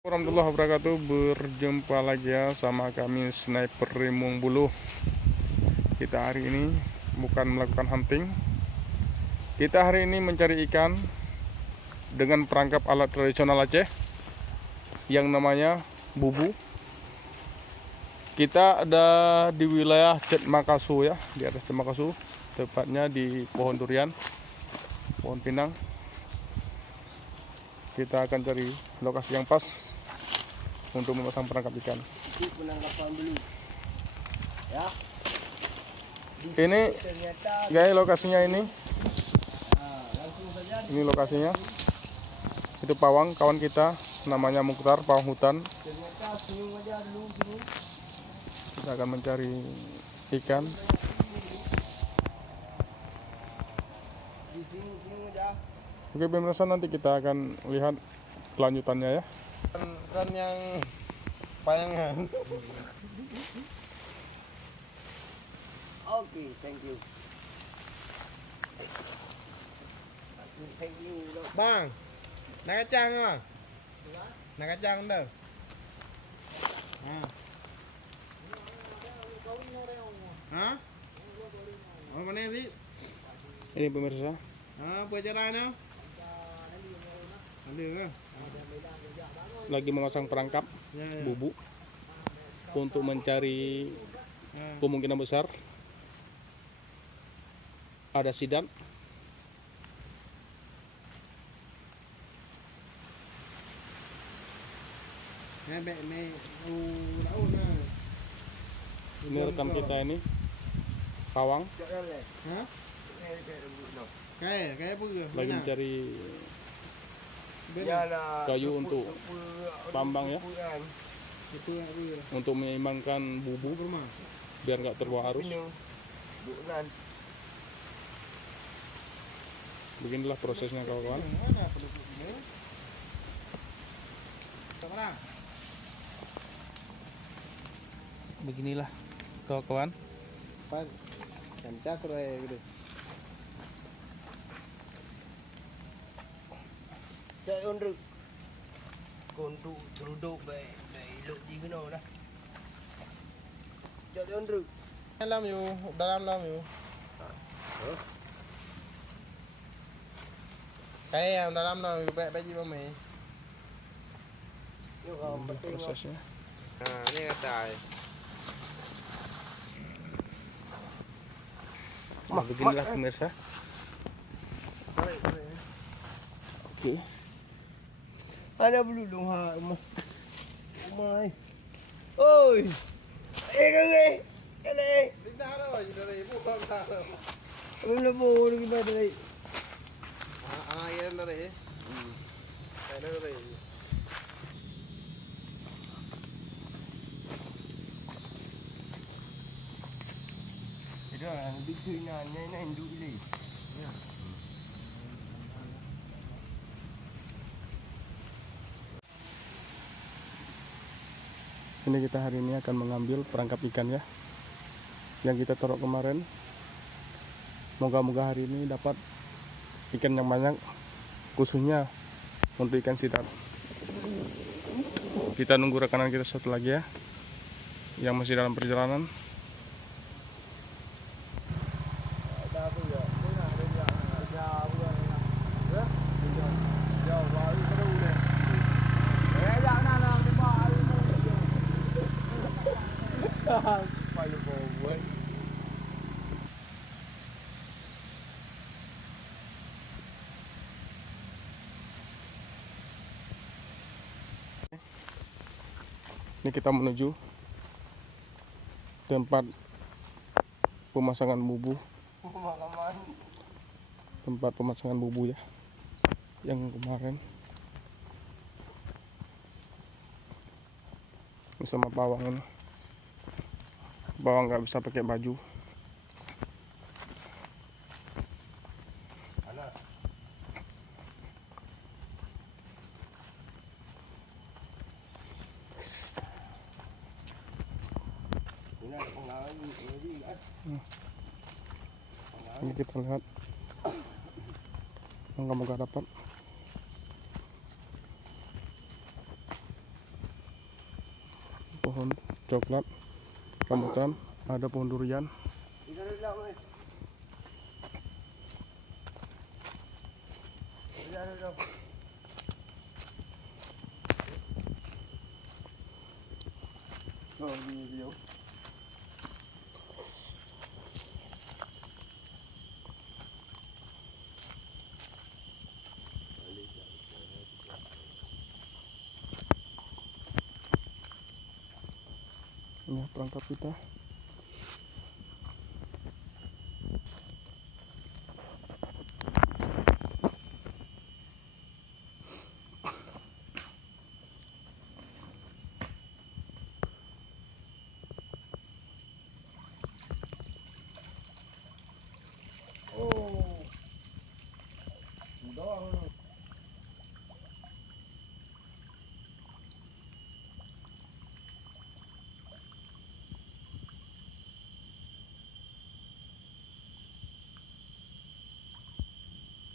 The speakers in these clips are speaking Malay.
Warahmatullahi wabarakatuh. Berjumpa lagi ya sama kami Sniper Rimung Buluh. Kita hari ini bukan melakukan hunting. Kita hari ini mencari ikan dengan perangkap alat tradisional Aceh yang namanya bubu. Kita ada di wilayah Cet Makasu ya, di atas Cet Makasu, tepatnya di pohon durian, pohon pinang. Kita akan cari lokasi yang pas untuk memasang perangkap ikan. Penangkapan dulu. Ya. Ini guys lokasinya ini. Langsung saja. Ini lokasinya. Itu pawang kawan kita namanya Mukhtar, pawang hutan. Ternyata senyum aja dulu sini. Kita akan mencari ikan. Di sini aja. Oke pemirsa, nanti kita akan lihat kelanjutannya ya. Kan yang payangan. Oke, thank you. Thank you. Bang, nak kacang bang? Nak kacang dah. Hah? Oh mana sih? Ini pemirsa, Apa cara ni? Ada ke? lagi memasang perangkap Ya, ya. bubu untuk mencari kemungkinan besar ada sidat. Ini rekan kita ini pawang Hah? Kayak apa ke? lagi mencari Yalah. kayu untuk tambang ya, Itu apa ke? untuk menyeimbangkan bubu Rumah. biar nggak terbawa arus. Dunan. Beginilah prosesnya kawan-kawan. Mana penduduk ini? Mana? Beginilah kawan-kawan. Pan. Kancah kerai gitu. Cak ondruk. Kontu teruduk baik. Elok di kena dah. Cak ondruk. Dalam you. Kayak yang dalam you baik baju mami. Yo kau Ini penting. prosesnya. Nah, ini kata. Nah, beginilah pemirsa. Oke. Ada belulung ha rumah. Rumah. Oi. Kau. Kale. Tidak ada, dari ibu bang tahu. Lebur kita dari. Ya dari. Ada dari. Itu yang bikin nanya induk ni. Ini kita hari ini akan mengambil perangkap ikan ya, yang kita taruh kemarin. Moga-moga hari ini dapat ikan yang banyak, khususnya untuk ikan sidat. Kita nunggu rekanan kita satu lagi ya, yang masih dalam perjalanan. Ada apa ya? Ada apa ya? Ya, baru baru ni. Jangan nak di bawah ni. Payu boy. Ini kita menuju tempat pemasangan bubu, tempat pemasangan bubu ya, yang kemarin bersama pawang ini. Pawang nggak bisa pakai baju. Ini kita lihat, moga-moga dapat. pohon coklat, rambutan, ada pohon durian. Ini perangkap kita.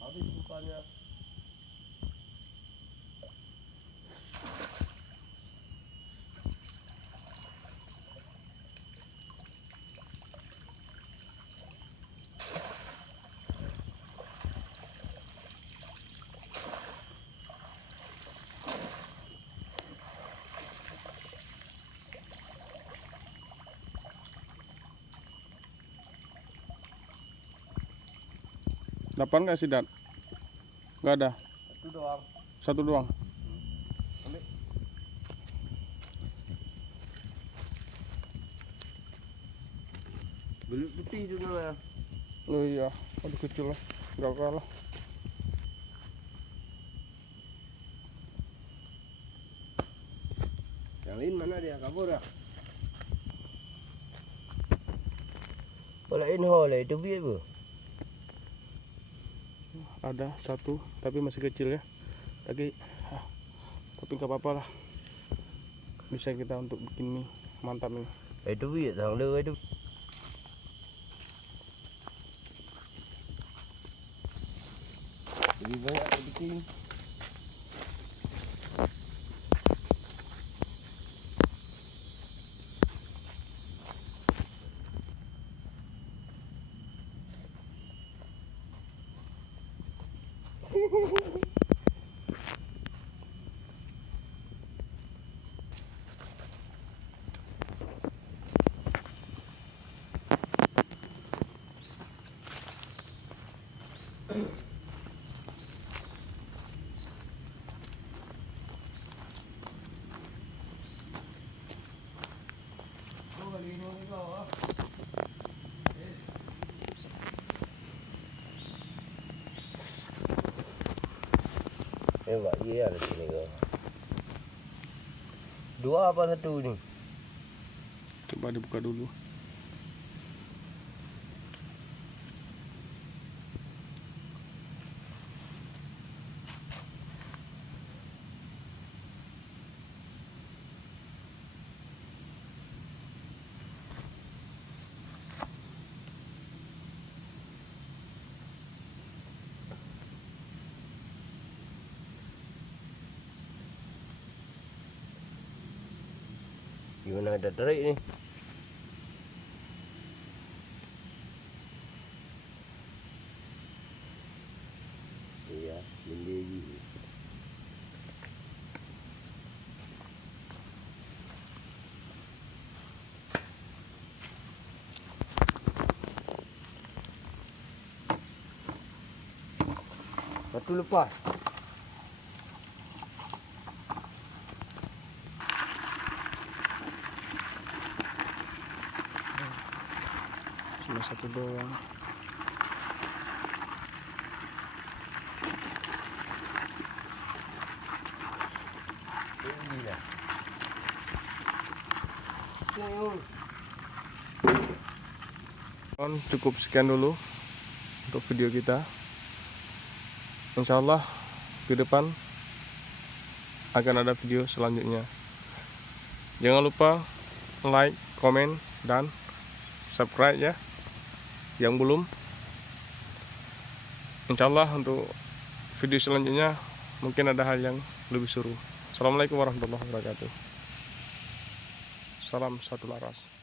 Habis bukannya. Dapat nggak sih, Dat? Nggak ada. Itu doang. Satu doang. Ambil. Belut putih tu namanya. Oh iya, ada kecil lah. Nggak kalah. Yang lain mana dia? Kabur dah. Balain hole itu biar apa? Ada satu, tapi masih kecil ya. Tapi nggak apa-apa lah. Bisa kita untuk bikin mie mantap ini. Itu biar thằng đưa itu. Lebih banyak bikin. Hebat dia ada sini kau. Dua apa satu ni? Coba dibuka dulu. Gimana ada terik ni? Iya, bindi. Satu lepas. Cuma satu doang. Ini dah. Cukup sekian dulu untuk video kita. Insya Allah ke depan akan ada video selanjutnya. Jangan lupa like, komen, dan subscribe ya. Yang belum, insya Allah untuk video selanjutnya mungkin ada hal yang lebih seru. Assalamualaikum warahmatullahi wabarakatuh. Salam satu laras.